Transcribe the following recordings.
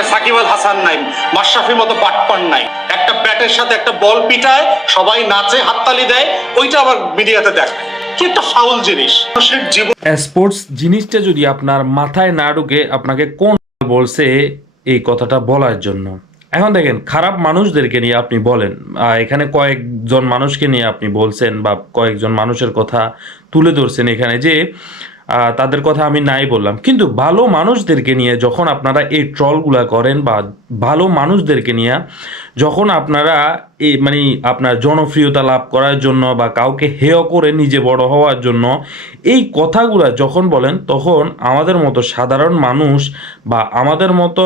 এখানে সাকিব আল হাসান নাই, মাশরাফির মতো বাটপান নাই। একটা ব্যাটের সাথে একটা বল পিটায়, সবাই নাচে, হাততালি দেয়, ওইটা আবার মিডিয়াতে দেখায় স্পোর্টস জিনিসটা যদি আপনার মাথায় না ঢুকে, আপনাকে কোন বলছে এই কথাটা বলার জন্য? এখন দেখেন, খারাপ মানুষদেরকে নিয়ে আপনি বলেন এখানে কয়েকজন মানুষকে নিয়ে আপনি বলছেন বা কয়েকজন মানুষের কথা তুলে ধরছেন এখানে যে তাদের কথা আমি নাই বললাম। কিন্তু ভালো মানুষদেরকে নিয়ে যখন আপনারা এই ট্রলগুলা করেন বা ভালো মানুষদেরকে নিয়ে যখন আপনারা এই মানে আপনার জনপ্রিয়তা লাভ করার জন্য বা কাউকে হেয় করে নিজে বড় হওয়ার জন্য এই কথাগুলা যখন বলেন, তখন আমাদের মতো সাধারণ মানুষ বা আমাদের মতো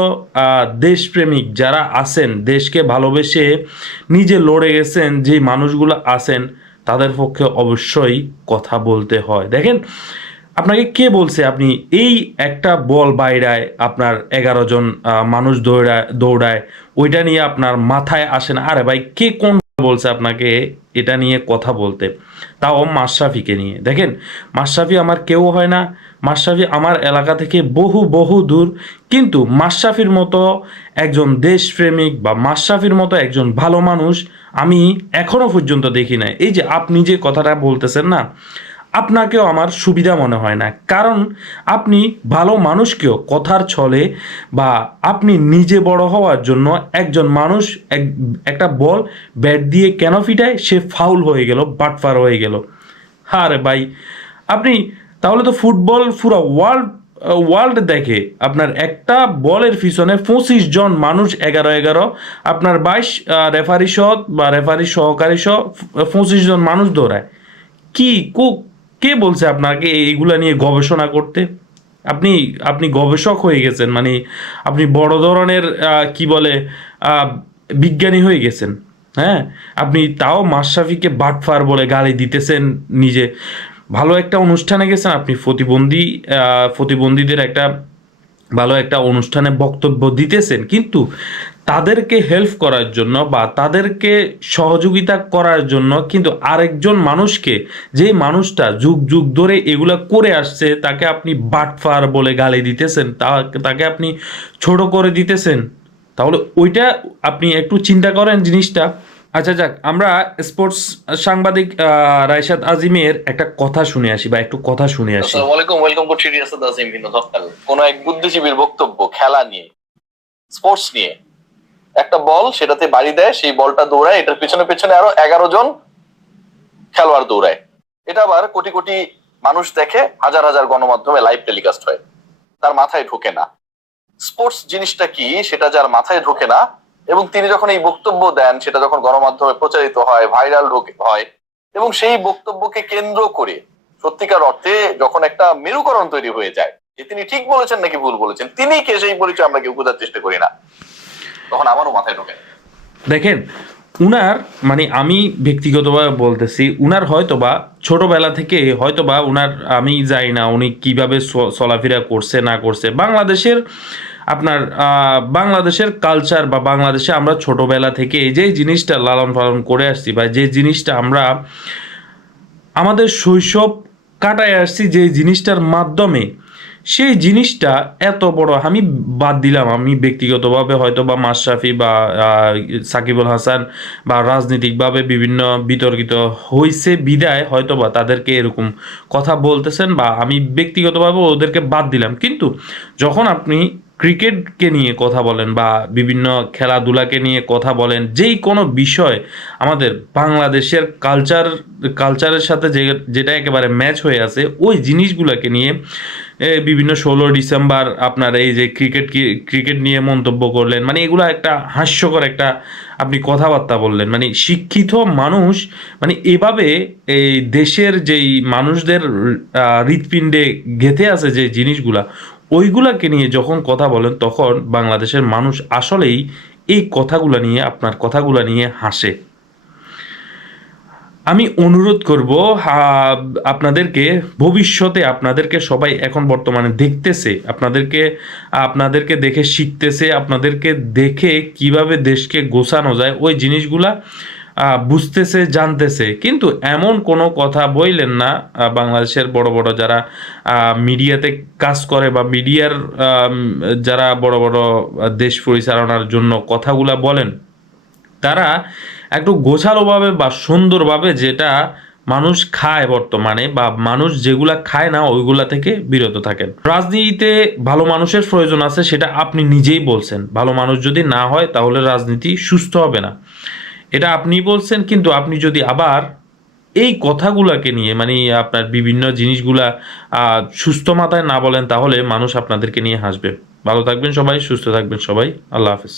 দেশপ্রেমিক যারা আছেন, দেশকে ভালোবেসে নিজে লড়ে গেছেন যে মানুষগুলো আছেন, তাদের পক্ষে অবশ্যই কথা বলতে হয়। দেখেন আপনাকে কে বলছে আপনি এই একটা বল বাইরায় আপনার এগারো জন মানুষ দৌড়ায় দৌড়ায়, ওইটা নিয়ে আপনার মাথায় আসে না? আরে ভাই, কে কোন বলছে আপনাকে এটা নিয়ে কথা বলতে? তাও মাশরাফিকে নিয়ে। দেখেন, মাশরাফি আমার কেউ হয় না। মাশরাফি আমার এলাকা থেকে বহু বহু দূর। কিন্তু মাশরাফির মতো একজন দেশপ্রেমিক বা মাশরাফির মতো একজন ভালো মানুষ আমি এখনও পর্যন্ত দেখি নাই। এই যে আপনি যে কথাটা বলতেছেন না আপনাকেও আমার সুবিধা মনে হয় না। কারণ আপনি ভালো মানুষকেও কথার ছলে বা আপনি নিজে বড় হওয়ার জন্য একজন মানুষ এক, একটা বল ব্যাট দিয়ে কেন ফিটায়? সে ফাউল হয়ে গেল, বাটফার হয়ে গেল। আরে ভাই, আপনি তাহলে তো ফুটবল পুরো ওয়ার্ল্ড ওয়ার্ল্ড দেখে আপনার একটা বলের পিছনে পঁচিশ জন মানুষ এগারো এগারো, আপনার বাইশ রেফারি সহ বা রেফারি সহকারী সহ পঁচিশ জন মানুষ দৌড়ায়। কি কো- কে বলছে আপনাকে এইগুলা নিয়ে গবেষণা করতে? আপনি আপনি গবেষক হয়ে গেছেন মানে আপনি বড় ধরনের কি বলে বিজ্ঞানী হয়ে গেছেন হ্যাঁ? আপনি তাও মাশরাফিকে বাটফার বলে গালি দিতেছেন নিজে। ভালো একটা অনুষ্ঠানে গেছেন আপনি, প্রতিবন্ধী প্রতিবন্ধীদের একটা ভালো একটা অনুষ্ঠানে বক্তব্য দিতেছেন। কিন্তু তাদেরকে হেল্প করার জন্য বা তাদেরকে সহযোগিতা করার জন্য কিন্তু আরেকজন মানুষকে যে মানুষটা যুগ যুগ ধরে এগুলা করে আসছে, তাকে আপনি বাটফার বলে গালি দিতেছেন তাকে আপনি ছোট করে দিতেছেন, তাহলে ওইটা আপনি একটু চিন্তা করেন জিনিসটা। আচ্ছা যাক, আমরা স্পোর্টস সাংবাদিক রাইসাদ আজিমের একটা কথা শুনে আসি বা একটু কথা শুনে আসি। আসসালামু ওয়েলকাম করছি রিয়াসাদ আজিম ভিন্ন সকাল কোন এক বুদ্ধিজীবীর বক্তব্য, খেলা নিয়ে স্পোর্টস নিয়ে। একটা বল সেটাতে বাড়ি দেয়, সেই বলটা দৌড়ায়, এটার পেছনে পেছনে আরও এগারো জন খেলোয়াড় দৌড়ায়। এটা আবার কোটি কোটি মানুষ দেখে হাজার হাজার গণমাধ্যমে লাইভ টেলিকাস্ট হয়। তার মাথায় ঢোকে না। স্পোর্টস জিনিসটা কি, সেটা যার মাথায় ঢোকে না, এবং তিনি যখন এই বক্তব্য দেন, সেটা যখন গণমাধ্যমে প্রচারিত হয় ভাইরাল হয়, এবং সেই বক্তব্যকে কেন্দ্র করে সত্যিকার অর্থে যখন একটা মেরুকরণ তৈরি হয়ে যায়, যে তিনি ঠিক বলেছেন নাকি ভুল বলেছেন তিনি কে সেই পরিচয় আমরা কেউ বোঝার চেষ্টা করি না। তখন আমারও মাথায় ঢোকে। দেখেন, উনার মানে আমি ব্যক্তিগতভাবে বলতেছি, উনার হয়তোবা ছোটবেলা থেকে হয়তোবা উনার, আমি জানি না উনি কীভাবে চলাফেরা করছে, না করছে। বাংলাদেশের আপনার বাংলাদেশের কালচার বা বাংলাদেশে আমরা ছোটবেলা থেকে যে জিনিসটা লালন পালন করে আসছি বা যে জিনিসটা আমরা আমাদের শৈশব কাটায় আসছি যে জিনিসটার মাধ্যমে সেই জিনিসটা এত বড়, আমি বাদ দিলাম। আমি ব্যক্তিগতভাবে হয়তো বা মাশরাফি বা সাকিবুল হাসান বা রাজনৈতিকভাবে বিভিন্ন বিতর্কিত হয়েছে বিদায় হয়তো বা তাদেরকে এরকম কথা বলতেছেন বা আমি ব্যক্তিগতভাবে ওদেরকে বাদ দিলাম। কিন্তু যখন আপনি ক্রিকেটকে নিয়ে কথা বলেন বা বিভিন্ন খেলাধুলাকে নিয়ে কথা বলেন, যেই কোনো বিষয় আমাদের বাংলাদেশের কালচার কালচারের সাথে যে, যেটা একেবারে ম্যাচ হয়ে আছে, ওই জিনিসগুলোকে নিয়ে বিভিন্ন ষোলো ডিসেম্বর আপনার এই যে ক্রিকেট ক্রিকেট নিয়ে মন্তব্য করলেন মানে এগুলো একটা হাস্যকর একটা আপনি কথাবার্তা বললেন। মানে শিক্ষিত মানুষ মানে এভাবে এই দেশের যেই মানুষদের হৃৎপিণ্ডে গেঁথে আছে যে জিনিসগুলা ওইগুলাকে নিয়ে যখন কথা বলেন, তখন বাংলাদেশের মানুষ আসলেই এই কথাগুলো নিয়ে, আপনার কথাগুলো নিয়ে হাসে। আমি অনুরোধ করব আপনাদেরকে ভবিষ্যতে আপনাদেরকে সবাই এখন বর্তমানে দেখতেছে, আপনাদেরকে আপনাদেরকে দেখে শিখতেছে, আপনাদেরকে দেখে কীভাবে দেশকে গোছানো যায়, ওই জিনিসগুলা বুঝতেছে, জানতেছে। কিন্তু এমন কোনো কথা বইলেন না বাংলাদেশের বড় বড় যারা মিডিয়াতে কাজ করে বা মিডিয়ার যারা বড় বড় দেশ পরিচালনার জন্য কথাগুলা বলেন, তারা একটু গোছালোভাবে বা সুন্দরভাবে যেটা মানুষ খায় বর্তমানে বা মানুষ যেগুলা খায় না, ওইগুলা থেকে বিরত থাকেন। রাজনীতিতে ভালো মানুষের প্রয়োজন আছে, সেটা আপনি নিজেই বলছেন। ভালো মানুষ যদি না হয়, তাহলে রাজনীতি সুস্থ হবে না। এটা আপনি বলছেন, কিন্তু আপনি যদি আবার এই কথাগুলাকে নিয়ে মানে আপনার বিভিন্ন জিনিসগুলা সুস্থ মাথায় না বলেন, তাহলে মানুষ আপনাদেরকে নিয়ে হাসবে। ভালো থাকবেন সবাই, সুস্থ থাকবেন সবাই। আল্লাহ হাফিজ।